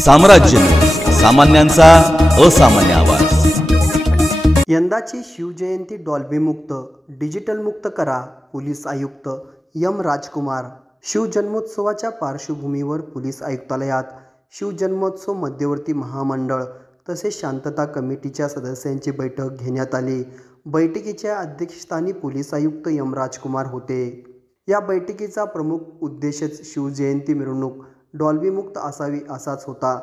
साम्राज्य न्यूज, सामान्यांचा असामान्य आवाज। यंदाची शिवजयंती डॉल्बी मुक्त, डिजिटल मुक्त करा, पोलीस आयुक्त एम राजकुमार। शिवजन्मोत्सवाच्या पार्श्वभूमीवर पोलीस आयुक्तालयात शिवजन्मोत्सव मध्यवर्ती महामंडळ तसेच शांतता कमिटीच्या सदस्यांची बैठक घेण्यात आली। बैठकीच्या अध्यक्षस्थानी पोलीस आयुक्त एम राजकुमार होते। या बैठकीचा प्रमुख उद्देशच शिवजयंती मिरवणूक डॉल्बी मुक्त असावी असाच होता।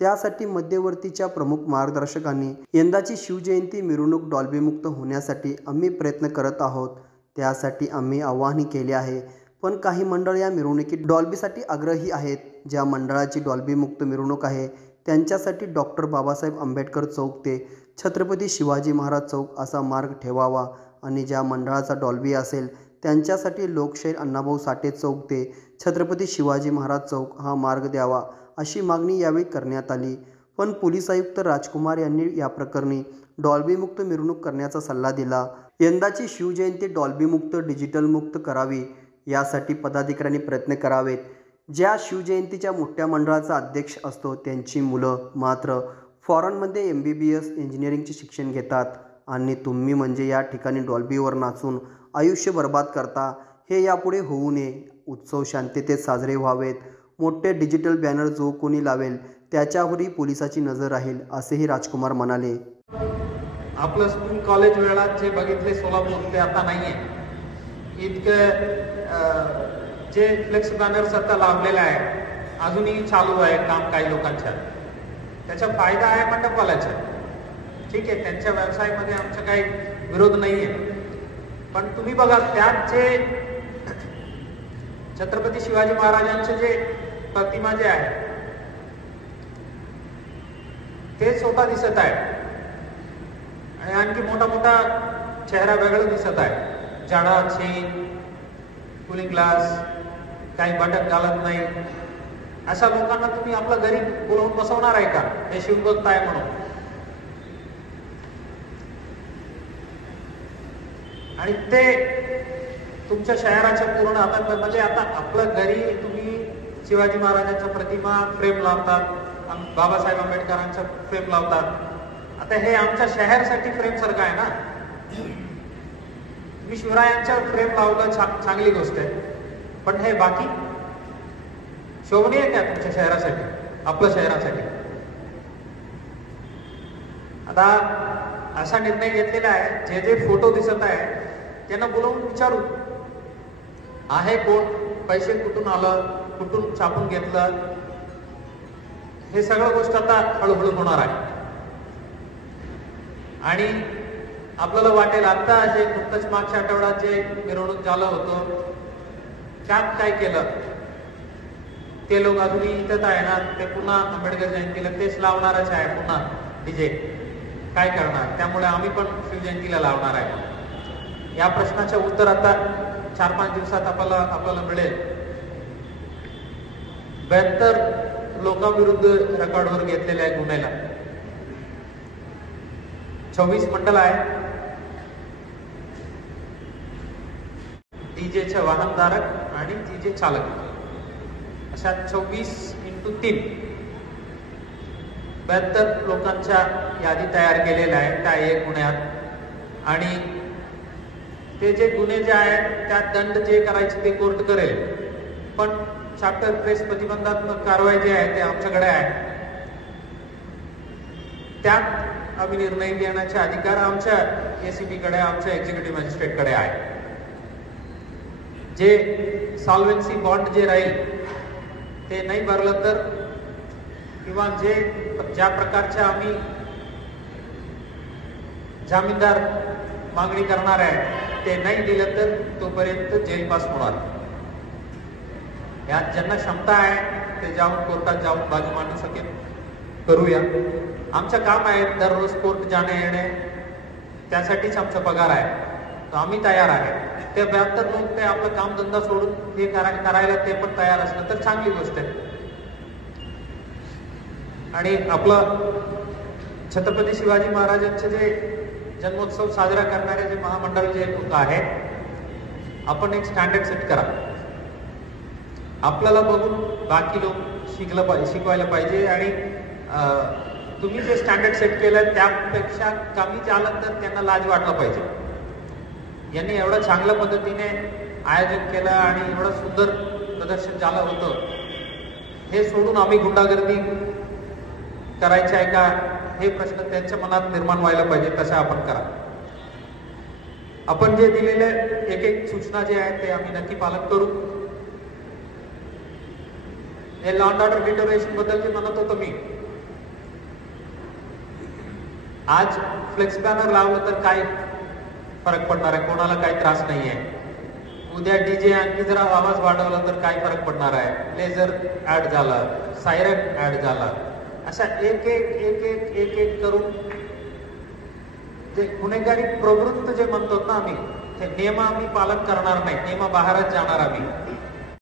त्यासाठी मध्यवर्तीच्या प्रमुख मार्गदर्शकांनी यंदाची शिवजयंती मिरवणूक डॉल्बी मुक्त होण्यासाठी आम्ही प्रयत्न करत आहोत, त्यासाठी आम्ही आवाहन केले आहे। पण काही मंडळ या मिरवणुकीत डॉल्बीसाठी आग्रही आहेत। ज्या मंडळाची डॉल्बी मुक्त मिरवणूक आहे त्यांच्यासाठी डॉक्टर बाबासाहेब आंबेडकर चौक ते छत्रपती शिवाजी महाराज चौक असा मार्ग ठेवावा आणि ज्या मंडळाचा डॉल्बी असेल त्यांच्यासाठी लोकशाहीर अण्णाभाऊ साठे चौक ते छत्रपती शिवाजी महाराज चौक हा मार्ग द्यावा, अशी मागणी यावेळी करण्यात आली। पण पोलीस आयुक्त राजकुमार यांनी या प्रकरणी डॉल्बी मुक्त मिरवणूक करण्याचा सल्ला दिला। यंदाची शिवजयंती डॉल्बी मुक्त, डिजिटल मुक्त करावी यासाठी पदाधिकाऱ्यांनी प्रयत्न करावेत। ज्या शिवजयंतीच्या मोठ्या मंडळाचा अध्यक्ष असतो त्यांची मुलं मात्र फॉरेनमध्ये MBBS इंजिनिअरिंगचे शिक्षण घेतात आणि तुम्ही म्हणजे या ठिकाणी डॉल्बीवर नाचून आयुष्य बर्बाद करता। हे यापुढे होऊ नये। उत्सव शांततेत साजरे व्हावेत। मोठे डिजिटल बॅनर जो कोणी लावेल त्याच्यावरही पोलिसाची नजर राहील, असेही राजकुमार म्हणाले। आपलं स्कूल कॉलेज वेळात जे बघितले सोलापूर ते आता नाहीये। इतकं जे फ्लेक्स बॅनर्स आता लावलेले आहे अजूनही चालू आहे काम काही लोकांच्या। त्याचा फायदा आहे मंडपवाल्याचा, ठीक आहे, त्यांच्या व्यवसायामध्ये आमचा काही विरोध नाहीये। पण तुम्ही बघा त्यात जे छत्रपती शिवाजी महाराजांचे जे प्रतिमा जे आहे ते स्वतः दिसत आहे आणि आणखी मोठा मोठा चेहरा वेगळा दिसत आहे। जाडा, चेन, कुलिंग ग्लास, काही बटन घालत नाही, अशा लोकांना तुम्ही आपल्या घरी बोलवून बसवणार आहे का? हे शिवभक्त आहे म्हणून। आणि ते तुमच्या शहराच्या पूर्ण आता म्हणजे आता आपल्या घरी तुम्ही शिवाजी महाराजांच्या प्रतिमा फ्रेम लावतात, बाबासाहेब आंबेडकरांचा फ्रेम लावतात। आता हे आमच्या शहरासाठी फ्रेम सारखं आहे ना। तुम्ही शिवरायांच्या फ्रेम लावलं, चांगली गोष्ट आहे, पण हे बाकी शोभनीय आहे का तुमच्या शहरासाठी, आपल्या शहरासाठी? आता असा निर्णय घेतलेला आहे, जे जे फोटो दिसत आहे त्यांना बोलवून विचारू आहे कोण, पैसे कुठून आलं, कुठून छापून घेतलं, हे सगळं गोष्ट आता हळूहळू होणार आहे। आणि आपल्याला वाटेल आता जे नुकतंच मागच्या आठवड्यात जे मिरवणूक झालं होतं त्यात काय केलं, ते लोक अजूनही इथं आहे ना, ते पुन्हा आंबेडकर जयंतीला तेच लावणारच आहे, पुन्हा डीजे काय करणार? त्यामुळे आम्ही पण शिवजयंतीला लावणार आहे। या प्रश्नाचे उत्तर आता 4-5 दिवसात आपल्याला मिळेल। 72 लोकांविरुद्ध रेकॉर्डवर घेतलेल्या आहे गुन्ह्याला। 26 मंडळ आहे। डीजेचे वाहनधारक आणि डीजे चालक अशा 24x3 72 लोकांच्या यादी तयार केलेल्या आहे त्या एक गुन्ह्यात। आणि ते जे गुन्हे जे आहेत त्यात दंड जे करायचे ते कोर्ट करेल, पण चॅप्टर प्रेस प्रतिबंधात्मक कारवाई जे आहे ते आमच्याकडे आहे। त्यात आम्ही निर्णय घेण्याचे अधिकार आमच्या ACP कडे, आमच्या एक्झिक्युटिव्ह मॅजिस्ट्रेट कडे आहे। जे सॉल्व्हन्सी बॉन्ड जे राहील ते नाही भरलं तर, किंवा ज्या प्रकारच्या आम्ही जामीनदार मागणी करणार आहे ते नाही दिलं तर तोपर्यंत जेल पास होणार। यात ज्यांना क्षमता आहे ते जाऊन कोर्टात जाऊन बाजू मांडू शकेल, करूया। आमचं काम आहे दररोज कोर्ट जाणे येणे, त्यासाठीच आमचा पगार आहे, तर आम्ही तयार आहे। ते 72 लोक ते आपलं कामधंदा सोडून हे करायला ते पण तयार असलं तर चांगली गोष्ट आहे। आणि आपलं छत्रपती शिवाजी महाराजांचे जे जन्मोत्सव साजरा करणारे जे महामंडळ जे लोक आहेत, आपण एक स्टँडर्ड सेट करा। आपल्याला बघून बाकी लोक शिकवायला पाहिजे आणि तुम्ही जे स्टँडर्ड सेट केलं त्यापेक्षा कमी झालं तर त्यांना लाज वाटलं पाहिजे. यांनी एवढं चांगल्या पद्धतीने आयोजन केलं आणि एवढं सुंदर प्रदर्शन झालं होतं. हे सोडून आम्ही गुंडागर्दी करायची आहे का हे प्रश्न त्यांच्या मनात निर्माण व्हायला पाहिजे. तसं आपण करा. आपण जे दिलेले एक एक सूचना जे आहेत ते आम्ही नक्की पालन करू. हे लॉ अँड ऑर्डर डिटोरेशन बद्दल जे म्हणत होतो मी, आज फ्लेक्स बॅनर लावलं तर काय फरक पडणार आहे? कोणाला काही त्रास नाही आहे. उद्या डीजे आणखी जरा आवाज वाढवला तर काय फरक पडणार आहे? लेझर ऍड झाला, सायरन ऍड झाला, अशा एक एक एक एक एक एक करून जे गुन्हेगारी प्रवृत्त जे म्हणतो ना आम्ही, ते नियम आम्ही पालन करणार नाही, नियमाबाहेरच जाणार आम्ही.